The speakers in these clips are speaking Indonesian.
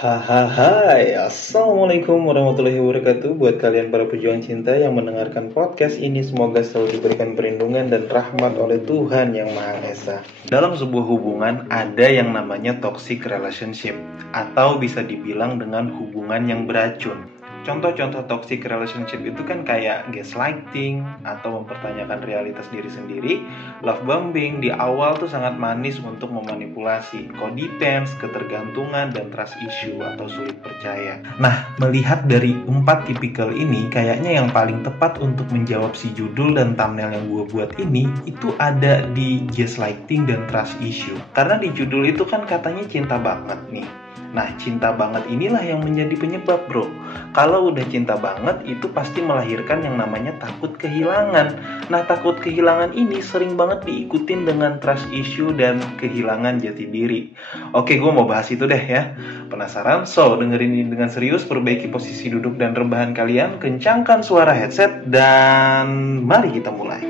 Hai, Assalamualaikum warahmatullahi wabarakatuh. Buat kalian para pejuang cinta yang mendengarkan podcast ini, semoga selalu diberikan perlindungan dan rahmat oleh Tuhan Yang Maha Esa. Dalam sebuah hubungan ada yang namanya toxic relationship, atau bisa dibilang dengan hubungan yang beracun. Contoh-contoh toxic relationship itu kan kayak gaslighting atau mempertanyakan realitas diri sendiri, love bombing di awal tuh sangat manis untuk memanipulasi, codependence, ketergantungan, dan trust issue atau sulit percaya. Nah, melihat dari 4 tipikal ini, kayaknya yang paling tepat untuk menjawab si judul dan thumbnail yang gue buat ini, itu ada di gaslighting dan trust issue. Karena di judul itu kan katanya cinta banget nih. Nah, cinta banget inilah yang menjadi penyebab, bro. Kalau udah cinta banget, itu pasti melahirkan yang namanya takut kehilangan. Nah, takut kehilangan ini sering banget diikutin dengan trust issue dan kehilangan jati diri. Oke, gue mau bahas itu deh ya. Penasaran? So, dengerin ini dengan serius, perbaiki posisi duduk dan rebahan kalian, kencangkan suara headset, dan mari kita mulai.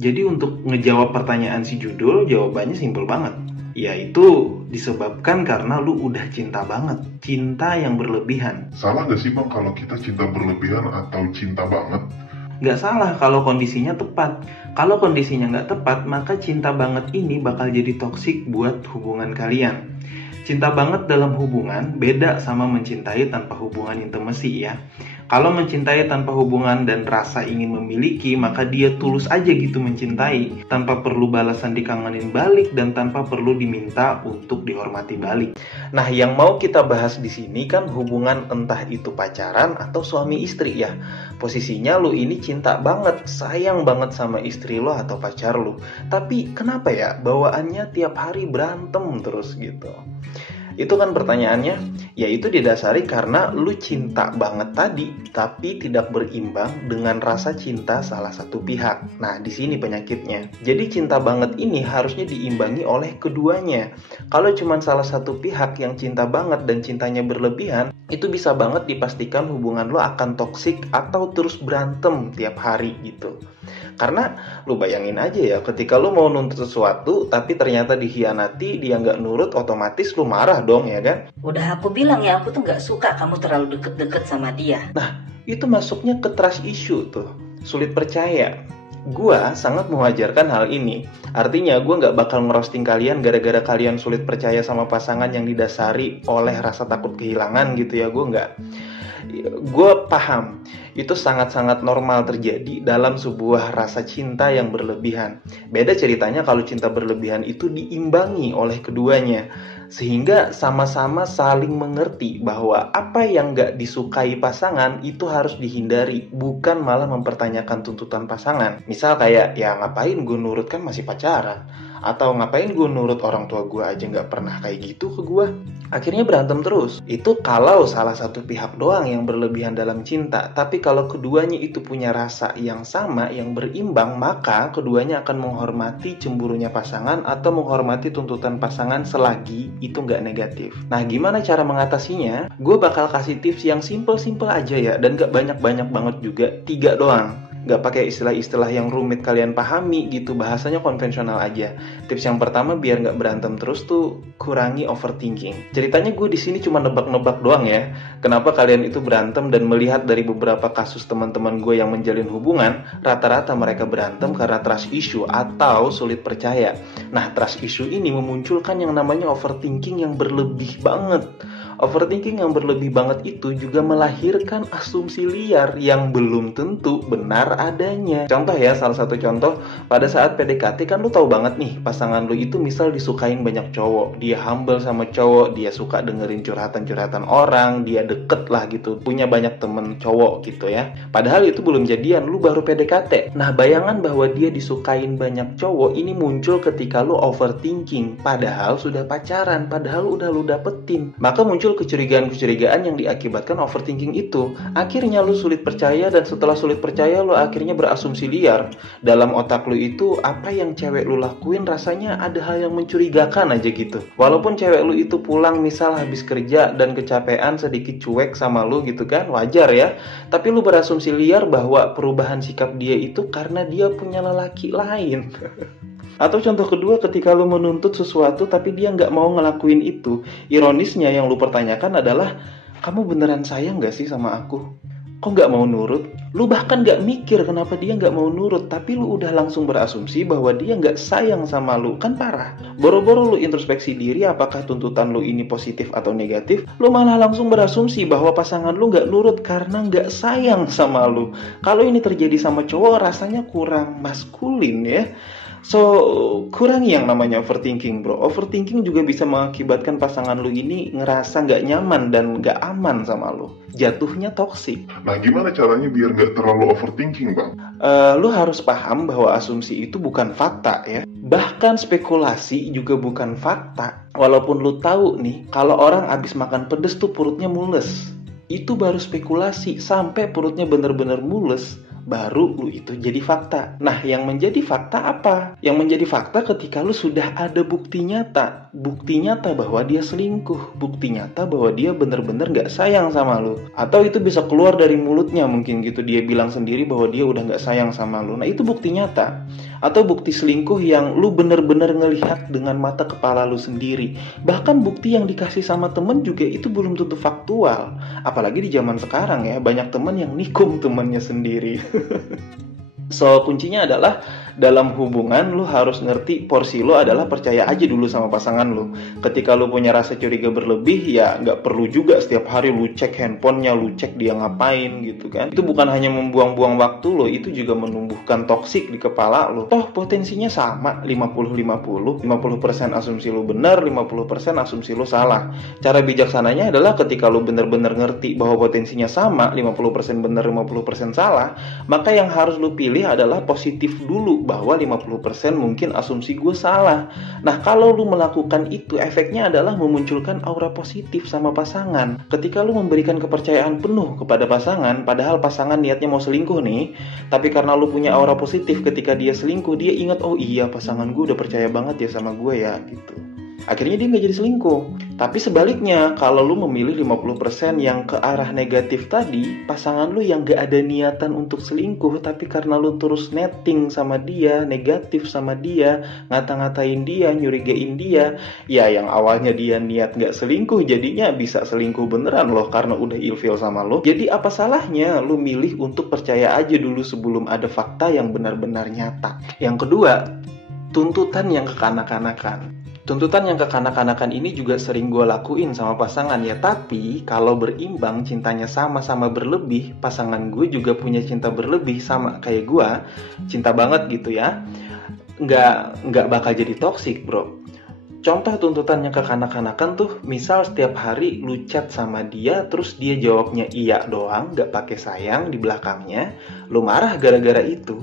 Jadi untuk ngejawab pertanyaan si judul, jawabannya simpel banget. Yaitu disebabkan karena lu udah cinta banget. Cinta yang berlebihan. Salah gak sih bang kalau kita cinta berlebihan atau cinta banget? Gak salah kalau kondisinya tepat. Kalau kondisinya gak tepat, maka cinta banget ini bakal jadi toksik buat hubungan kalian. Cinta banget dalam hubungan beda sama mencintai tanpa hubungan intimasi ya. Kalau mencintai tanpa hubungan dan rasa ingin memiliki, maka dia tulus aja gitu mencintai, tanpa perlu balasan dikangenin balik dan tanpa perlu diminta untuk dihormati balik. Nah, yang mau kita bahas di sini kan hubungan entah itu pacaran atau suami istri ya. Posisinya lu ini cinta banget, sayang banget sama istri lo atau pacar lu. Tapi kenapa ya bawaannya tiap hari berantem terus gitu? Itu kan pertanyaannya, yaitu didasari karena lu cinta banget tadi, tapi tidak berimbang dengan rasa cinta salah satu pihak. Nah, di sini penyakitnya. Jadi cinta banget ini harusnya diimbangi oleh keduanya. Kalau cuma salah satu pihak yang cinta banget dan cintanya berlebihan, itu bisa banget dipastikan hubungan lo akan toksik atau terus berantem tiap hari gitu. Karena lu bayangin aja ya, ketika lu mau nuntut sesuatu tapi ternyata dikhianati, dia nggak nurut, otomatis lu marah dong ya kan? Udah aku bilang ya, aku tuh nggak suka kamu terlalu deket-deket sama dia. Nah, itu masuknya ke trust issue tuh, sulit percaya. Gua sangat mewajarkan hal ini. Artinya gue nggak bakal ngerosting kalian gara-gara kalian sulit percaya sama pasangan yang didasari oleh rasa takut kehilangan gitu ya. Gue paham itu sangat-sangat normal terjadi dalam sebuah rasa cinta yang berlebihan. Beda ceritanya kalau cinta berlebihan itu diimbangi oleh keduanya, sehingga sama-sama saling mengerti bahwa apa yang gak disukai pasangan itu harus dihindari, bukan malah mempertanyakan tuntutan pasangan. Misal kayak, ya ngapain gue nurut kan masih pacaran, atau ngapain gue nurut orang tua gue aja gak pernah kayak gitu ke gue. Akhirnya berantem terus. Itu kalau salah satu pihak doang yang berlebihan dalam cinta. Tapi kalau keduanya itu punya rasa yang sama, yang berimbang, maka keduanya akan menghormati cemburunya pasangan atau menghormati tuntutan pasangan selagi itu nggak negatif. Nah, gimana cara mengatasinya? Gue bakal kasih tips yang simple-simple aja ya, dan nggak banyak-banyak banget juga, 3 doang. Gak pakai istilah-istilah yang rumit kalian pahami gitu, bahasanya konvensional aja. Tips yang pertama biar gak berantem terus tuh, kurangi overthinking. Ceritanya gue di sini cuma nebak-nebak doang ya. Kenapa kalian itu berantem, dan melihat dari beberapa kasus teman-teman gue yang menjalin hubungan, rata-rata mereka berantem karena trust issue atau sulit percaya. Nah, trust issue ini memunculkan yang namanya overthinking yang berlebih banget. Overthinking yang berlebih banget itu juga melahirkan asumsi liar yang belum tentu benar adanya. Contoh ya, salah satu contoh, pada saat PDKT kan lu tahu banget nih, pasangan lu itu misal disukain banyak cowok, dia humble sama cowok, dia suka dengerin curhatan-curhatan orang, dia deket lah gitu, punya banyak temen cowok gitu ya. Padahal itu belum jadian, lu baru PDKT. Nah, bayangan bahwa dia disukain banyak cowok ini muncul ketika lu overthinking, padahal sudah pacaran, padahal udah lu dapetin. Maka muncul kecurigaan-kecurigaan yang diakibatkan overthinking itu. Akhirnya lu sulit percaya, dan setelah sulit percaya lu akhirnya berasumsi liar. Dalam otak lu itu, apa yang cewek lu lakuin rasanya ada hal yang mencurigakan aja gitu. Walaupun cewek lu itu pulang misal habis kerja dan kecapean, sedikit cuek sama lu gitu kan, wajar ya. Tapi lu berasumsi liar bahwa perubahan sikap dia itu karena dia punya lelaki lain. Atau contoh kedua, ketika lu menuntut sesuatu tapi dia nggak mau ngelakuin itu. Ironisnya yang lu pertanyakan adalah, kamu beneran sayang nggak sih sama aku? Kok nggak mau nurut? Lu bahkan nggak mikir kenapa dia nggak mau nurut, tapi lu udah langsung berasumsi bahwa dia nggak sayang sama lu. Kan parah. Boro-boro lu introspeksi diri apakah tuntutan lu ini positif atau negatif, lu malah langsung berasumsi bahwa pasangan lu nggak nurut karena nggak sayang sama lu. Kalau ini terjadi sama cowok, rasanya kurang maskulin ya. So, kurangi yang namanya overthinking, bro. Overthinking juga bisa mengakibatkan pasangan lu ini ngerasa nggak nyaman dan nggak aman sama lu. Jatuhnya toksik. Nah, gimana caranya biar nggak terlalu overthinking, Bang? Lu harus paham bahwa asumsi itu bukan fakta ya. Bahkan spekulasi juga bukan fakta. Walaupun lu tahu nih, kalau orang abis makan pedes tuh perutnya mules. Itu baru spekulasi. Sampai perutnya bener-bener mules, baru lu itu jadi fakta. Nah, yang menjadi fakta apa? Yang menjadi fakta ketika lu sudah ada bukti nyata. Bukti nyata bahwa dia selingkuh. Bukti nyata bahwa dia bener-bener gak sayang sama lu. Atau itu bisa keluar dari mulutnya mungkin gitu. Dia bilang sendiri bahwa dia udah gak sayang sama lu. Nah, itu bukti nyata. Atau bukti selingkuh yang lu bener-bener ngelihat dengan mata kepala lu sendiri. Bahkan bukti yang dikasih sama temen juga itu belum tentu faktual. Apalagi di zaman sekarang ya, banyak temen yang nikung temennya sendiri. So, kuncinya adalah dalam hubungan lu harus ngerti porsi lu adalah percaya aja dulu sama pasangan lu. Ketika lu punya rasa curiga berlebih, ya nggak perlu juga setiap hari lu cek handphonenya, lu cek dia ngapain gitu kan. Itu bukan hanya membuang-buang waktu lo, itu juga menumbuhkan toksik di kepala lu. Toh potensinya sama, 50-50, 50% asumsi lu benar, 50% asumsi lu salah. Cara bijaksananya adalah ketika lu benar-benar ngerti bahwa potensinya sama, 50% benar, 50% salah, maka yang harus lu pilih adalah positif dulu, bahwa 50% mungkin asumsi gue salah. Nah, kalau lu melakukan itu, efeknya adalah memunculkan aura positif sama pasangan. Ketika lu memberikan kepercayaan penuh kepada pasangan, padahal pasangan niatnya mau selingkuh nih, tapi karena lu punya aura positif, ketika dia selingkuh, dia ingat, oh iya pasangan gue udah percaya banget ya sama gue ya gitu. Akhirnya dia nggak jadi selingkuh. Tapi sebaliknya, kalau lu memilih 50% yang ke arah negatif tadi, pasangan lu yang nggak ada niatan untuk selingkuh, tapi karena lu terus netting sama dia, negatif sama dia, ngata-ngatain dia, nyurigain dia, ya yang awalnya dia niat nggak selingkuh, jadinya bisa selingkuh beneran loh karena udah ilfeel sama lu. Jadi apa salahnya lu milih untuk percaya aja dulu sebelum ada fakta yang benar-benar nyata. Yang kedua, tuntutan yang kekanak-kanakan. Tuntutan yang kekanak-kanakan ini juga sering gue lakuin sama pasangan ya. Tapi kalau berimbang, cintanya sama-sama berlebih, pasangan gue juga punya cinta berlebih sama kayak gue, cinta banget gitu ya, nggak bakal jadi toksik, bro. Contoh tuntutan yang kekanak-kanakan tuh, misal setiap hari lu chat sama dia, terus dia jawabnya iya doang, nggak pakai sayang di belakangnya, lu marah gara-gara itu.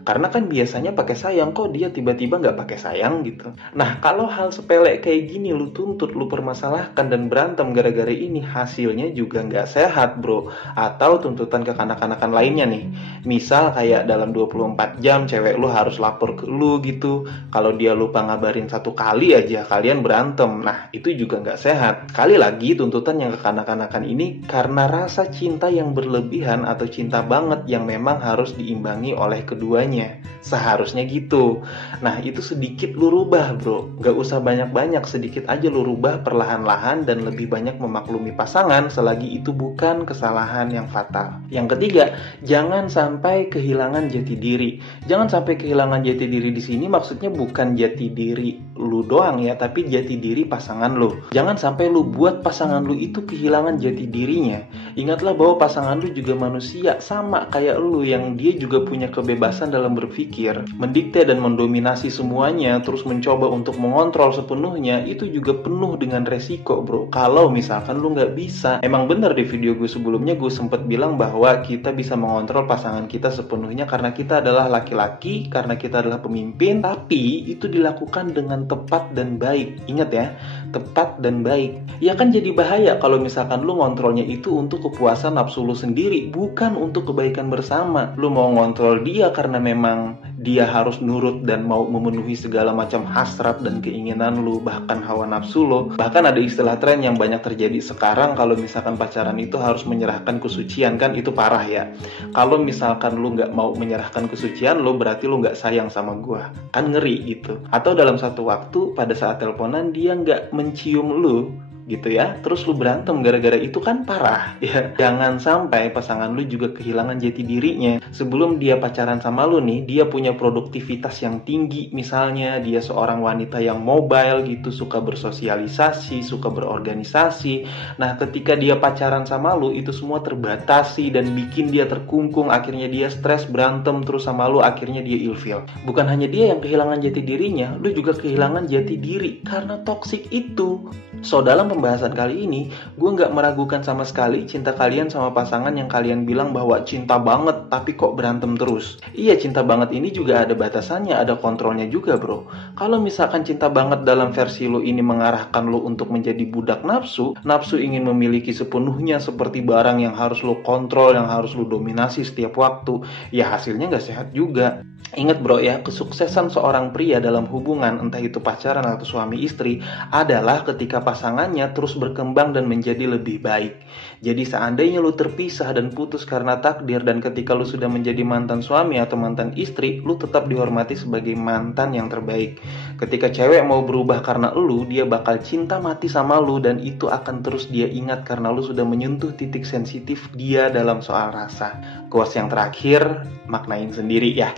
Karena kan biasanya pakai sayang, kok dia tiba-tiba nggak pakai sayang gitu. Nah, kalau hal sepele kayak gini lu tuntut, lu permasalahkan dan berantem gara-gara ini, hasilnya juga nggak sehat, bro. Atau tuntutan kekanak-kanakan lainnya nih. Misal kayak dalam 24 jam cewek lu harus lapor ke lu gitu. Kalau dia lupa ngabarin 1 kali aja, kalian berantem. Nah, itu juga nggak sehat. Kali lagi tuntutan yang kekanak-kanakan ini karena rasa cinta yang berlebihan atau cinta banget yang memang harus diimbangi oleh keduanya. Seharusnya gitu. Nah, itu sedikit lu rubah, bro. Gak usah banyak-banyak, sedikit aja lu rubah perlahan-lahan dan lebih banyak memaklumi pasangan selagi itu bukan kesalahan yang fatal. Yang ketiga, jangan sampai kehilangan jati diri. Jangan sampai kehilangan jati diri di sini maksudnya bukan jati diri lu doang ya, tapi jati diri pasangan lu. Jangan sampai lu buat pasangan lu itu kehilangan jati dirinya. Ingatlah bahwa pasangan lu juga manusia, sama kayak lu, yang dia juga punya kebebasan dalam berpikir. Mendikte dan mendominasi semuanya, terus mencoba untuk mengontrol sepenuhnya, itu juga penuh dengan resiko, bro. Kalau misalkan lu nggak bisa. Emang bener di video gue sebelumnya gue sempet bilang bahwa kita bisa mengontrol pasangan kita sepenuhnya karena kita adalah laki-laki, karena kita adalah pemimpin, tapi itu dilakukan dengan tepat dan baik. Ingat ya, tepat dan baik. Ya kan jadi bahaya kalau misalkan lu ngontrolnya itu untuk untuk kepuasan nafsu lu sendiri, bukan untuk kebaikan bersama. Lu mau ngontrol dia karena memang dia harus nurut dan mau memenuhi segala macam hasrat dan keinginan lu, bahkan hawa nafsu lo. Bahkan ada istilah tren yang banyak terjadi sekarang, kalau misalkan pacaran itu harus menyerahkan kesucian, kan itu parah ya. Kalau misalkan lu nggak mau menyerahkan kesucian lo, berarti lu nggak sayang sama gua, kan ngeri gitu. Atau dalam satu waktu pada saat teleponan dia nggak mencium lu gitu ya, terus lu berantem gara-gara itu, kan parah ya. Jangan sampai pasangan lu juga kehilangan jati dirinya. Sebelum dia pacaran sama lu nih, dia punya produktivitas yang tinggi, misalnya dia seorang wanita yang mobile gitu, suka bersosialisasi, suka berorganisasi. Nah ketika dia pacaran sama lu, itu semua terbatasi dan bikin dia terkungkung, akhirnya dia stres, berantem terus sama lu, akhirnya dia ilfil. Bukan hanya dia yang kehilangan jati dirinya, lu juga kehilangan jati diri karena toksik itu. So dalam pembahasan kali ini, gue nggak meragukan sama sekali cinta kalian sama pasangan yang kalian bilang bahwa cinta banget tapi kok berantem terus. Iya, cinta banget ini juga ada batasannya, ada kontrolnya juga bro. Kalau misalkan cinta banget dalam versi lo ini mengarahkan lo untuk menjadi budak nafsu, nafsu ingin memiliki sepenuhnya seperti barang yang harus lo kontrol, yang harus lo dominasi setiap waktu, ya hasilnya nggak sehat juga. Ingat bro ya, kesuksesan seorang pria dalam hubungan, entah itu pacaran atau suami istri, adalah ketika pasangannya terus berkembang dan menjadi lebih baik. Jadi seandainya lu terpisah dan putus karena takdir, dan ketika lu sudah menjadi mantan suami atau mantan istri, lu tetap dihormati sebagai mantan yang terbaik. Ketika cewek mau berubah karena lu, dia bakal cinta mati sama lu, dan itu akan terus dia ingat karena lu sudah menyentuh titik sensitif dia dalam soal rasa. Quotes yang terakhir, maknain sendiri ya.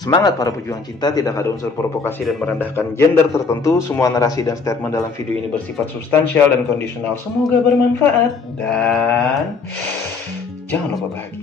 Semangat para pejuang cinta, tidak ada unsur provokasi dan merendahkan gender tertentu. Semua narasi dan statement dalam video ini bersifat substansial dan kondisional. Semoga bermanfaat dan jangan lupa bahagia.